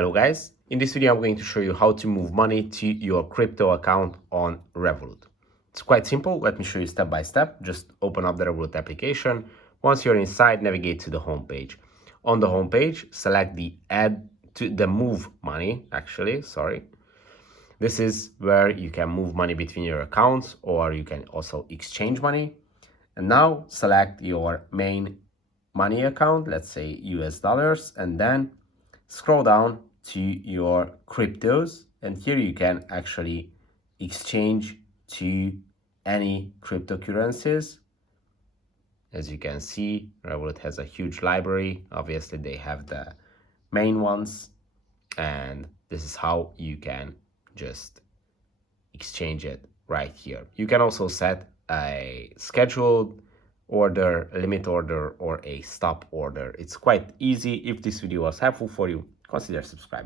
Hello guys, in this video I'm going to show you how to move money to your crypto account on Revolut. It's quite simple, let me show you step by step. Just open up the Revolut application. Once you're inside, navigate to the home page. On the home page, select the move money, This is where you can move money between your accounts, or you can also exchange money. And now select your main money account, let's say US dollars, and then scroll down to your cryptos, and here you can actually exchange to any cryptocurrencies. As you can see, Revolut has a huge library. Obviously they have the main ones, and this is how you can just exchange it right here. You can also set a scheduled order, a limit order, or a stop order. It's quite easy. If this video was helpful for you, consider subscribing.